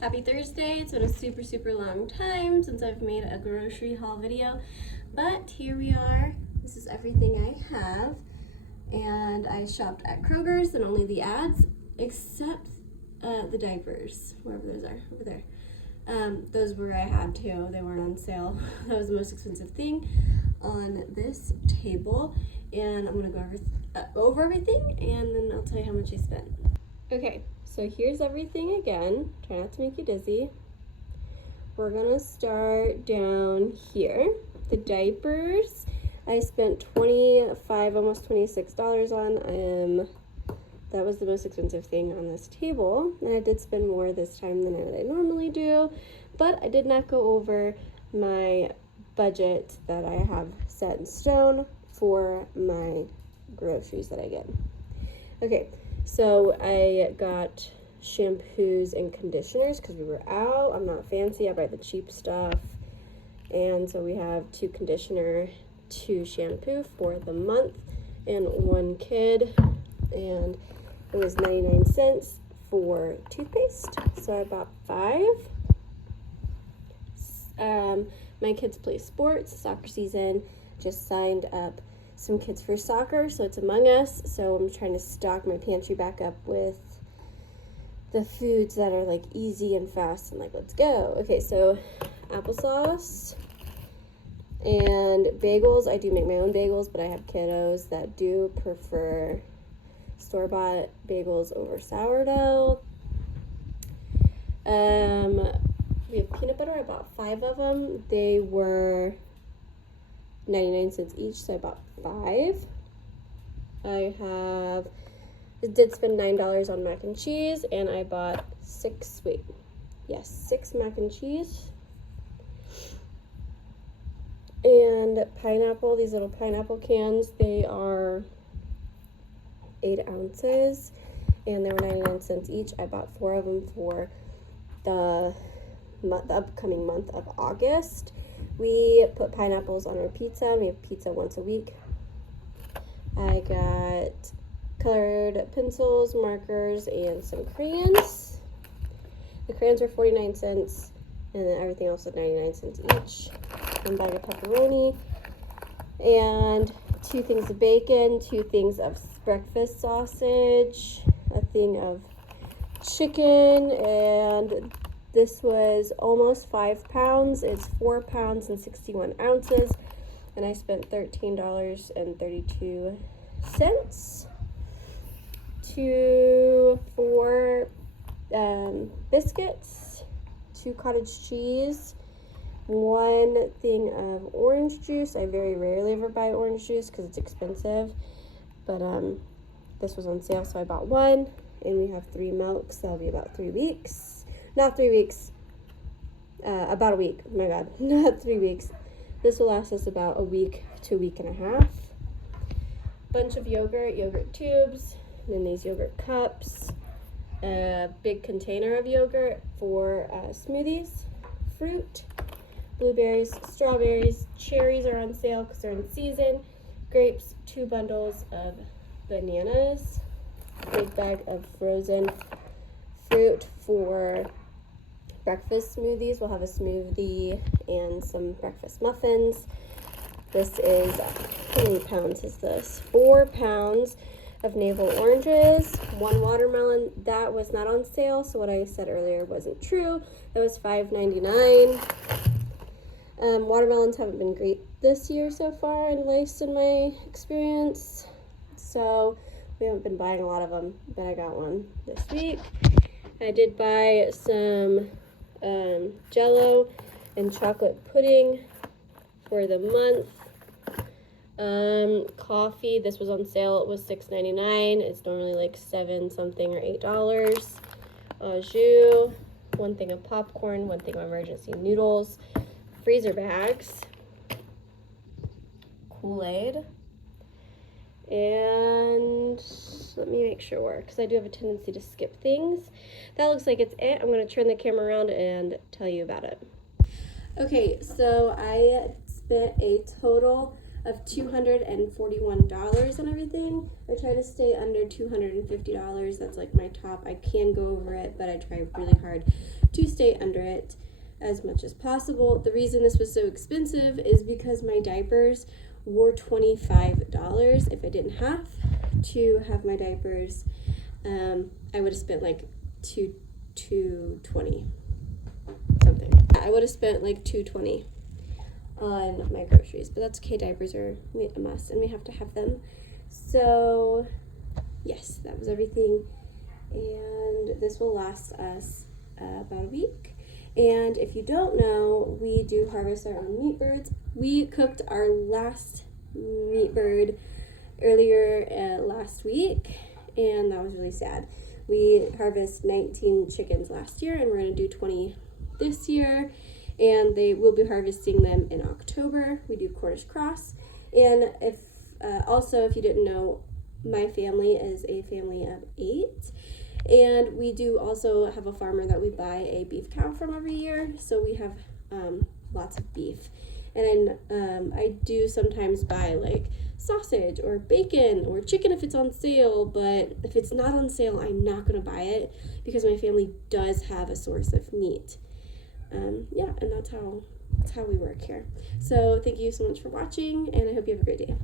Happy Thursday. It's been a super long time since I've made a grocery haul video, but here we are. This is everything I have, and I shopped at Kroger's and only the ads, except the diapers, wherever those are, over there. Those were I had to. They weren't on sale. That was the most expensive thing on this table, and I'm gonna go over everything, and then I'll tell you how much I spent. Okay, so here's everything again. Try not to make you dizzy. We're gonna start down here. The diapers, I spent $25, almost $26 on. That was the most expensive thing on this table, and I did spend more this time than I normally do, but I did not go over my budget that I have set in stone for my groceries that I get. Okay, so I got shampoos and conditioners because we were out. I'm not fancy, I buy the cheap stuff. And so we have 2 conditioner, 2 shampoo for the month, and 1 kid. And it was 99 cents for toothpaste, so I bought 5. My kids play sports, soccer season, just signed up some kids for soccer, so it's Among Us, so I'm trying to stock my pantry back up with the foods that are like easy and fast and like, let's go. Okay, so applesauce and bagels. I do make my own bagels, but I have kiddos that do prefer store-bought bagels over sourdough. We have peanut butter. I bought 5 of them. They were 99 cents each, so I bought 5. I did spend $9 on mac and cheese, and I bought 6 mac and cheese. And pineapple, these little pineapple cans, they are 8 ounces, and they were 99 cents each. I bought 4 of them for the upcoming month of August. We put pineapples on our pizza. We have pizza once a week. I got colored pencils, markers, and some crayons. The crayons were 49 cents, and then everything else was 99 cents each. 1 bag of pepperoni, and 2 things of bacon, 2 things of breakfast sausage, a thing of chicken, and this was almost 5 pounds. It's 4 pounds and 61 ounces, and I spent $13.32. 4 biscuits, 2 cottage cheese, 1 thing of orange juice. I very rarely ever buy orange juice because it's expensive, but this was on sale, so I bought 1, and we have 3 milks. That'll be about 3 weeks. Not 3 weeks, about a week. Oh my God, not 3 weeks. This will last us about a week to a week and a half. Bunch of yogurt tubes, and then these yogurt cups, a big container of yogurt for smoothies, fruit, blueberries, strawberries, cherries are on sale because they're in season, grapes, 2 bundles of bananas, big bag of frozen fruit for breakfast smoothies. We'll have a smoothie and some breakfast muffins. This is, how many pounds is this? 4 pounds of navel oranges, 1 watermelon. That was not on sale, so what I said earlier wasn't true. That was $5.99. Watermelons haven't been great this year so far, at least in my experience, so we haven't been buying a lot of them, but I got one this week. I did buy some Jell-O and chocolate pudding for the month. Coffee, this was on sale. It was $6.99. It's normally like $7 something or $8. Au jus, 1 thing of popcorn, 1 thing of emergency noodles, freezer bags, Kool-Aid, and let me make sure, because I do have a tendency to skip things. That looks like it's it. I'm going to turn the camera around and tell you about it. Okay, so I spent a total of $241 on everything. I try to stay under $250. That's like my top. I can go over it, but I try really hard to to stay under it as much as possible. The reason this was so expensive is because my diapers were $25. If I didn't have to have my diapers, I would have spent like $220 something. I would have spent like $220 on my groceries, but that's okay. Diapers are a must and we have to have them. So yes, that was everything, and this will last us about a week. And if you don't know, we do harvest our own meat birds. We cooked our last meat bird earlier last week, and that was really sad. We harvested 19 chickens last year, and we're going to do 20 this year, and they will be harvesting them in October. We do Cornish cross. And if you didn't know, my family is a family of 8, and we do also have a farmer that we buy a beef cow from every year, so we have lots of beef. And I do sometimes buy like sausage or bacon or chicken if it's on sale, but if it's not on sale, I'm not going to buy it because my family does have a source of meat. And that's how we work here. So thank you so much for watching, and I hope you have a great day.